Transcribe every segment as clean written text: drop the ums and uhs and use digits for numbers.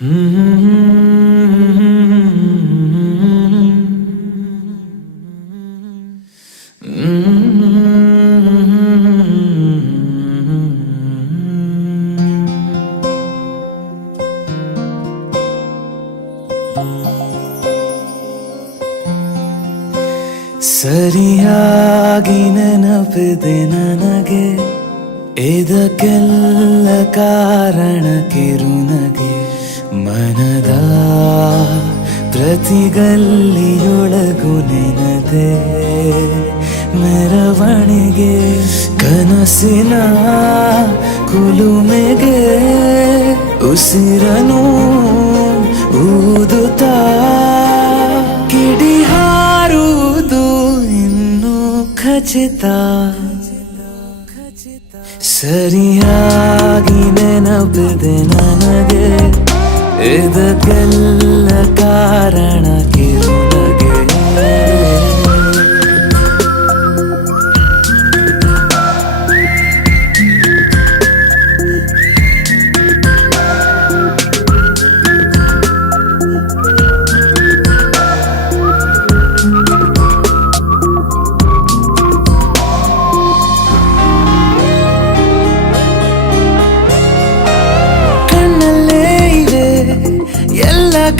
ಸರಿಯಾಗಿ ನೆನಪಿದೆ ನನಗೆ, ಇದಕ್ಕೆಲ್ಲ ಕಾರಣ ಕಿರುನಗೆ. ಮನದ ಪ್ರತಿಗಲ್ಲಿಯೊಳಗು ನೆನದೆ ಮೆರವಣಿಗೆ, ಕನಸಿನ ಕುಲುಮೆಗೆ ಉಸಿರನು ಊದುತ್ತಾ ಕಿಡಿ ಹಾರುವುದು ಇನ್ನು ಖಚಿತ. ಸರಿಯಾಗಿ ನೆನಪಿದೆ ನನಗೆ, ಇದಕ್ಕೆಲ್ಲ ಕಾರಣ ಕಿರುನಗೆ.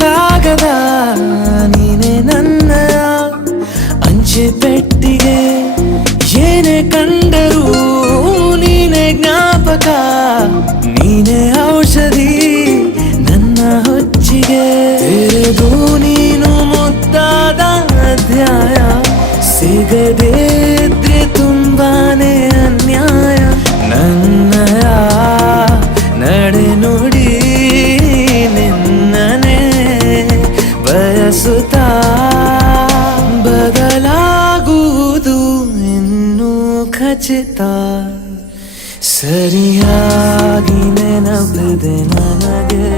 ಕಾಗದ ನೀನೆ ನನ್ನ ಅಂಚೆ ಪೆಟ್ಟಿಗೆ, ಏನೇ ಕಂಡರೂ ನೀನೆ ಜ್ಞಾಪಕ, ನೀನೆ ಔಷಧಿ ನನ್ನ ಹೊಚ್ಚಿಗೆ. ತೆರೆದು ನೀನು ಮುದ್ದಾದ ಅಧ್ಯಾಯ, ಸಿಗದೇ ಇದ್ರೆ ತುಂಬಾನೇ ಅನ್ಯಾಯ. ನನ್ನಯ ನಡೆ ನುಡಿ ಬಯಸುತ್ತಾ ಬದಲಾಗುವುದು ಇನ್ನೂ ಖಚಿತ. ಸರಿಯಾಗಿ ನೆನಪಿದೆ ನನಗೆ,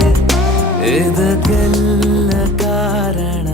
ಇದಕ್ಕೆಲ್ಲ ಕಾರಣ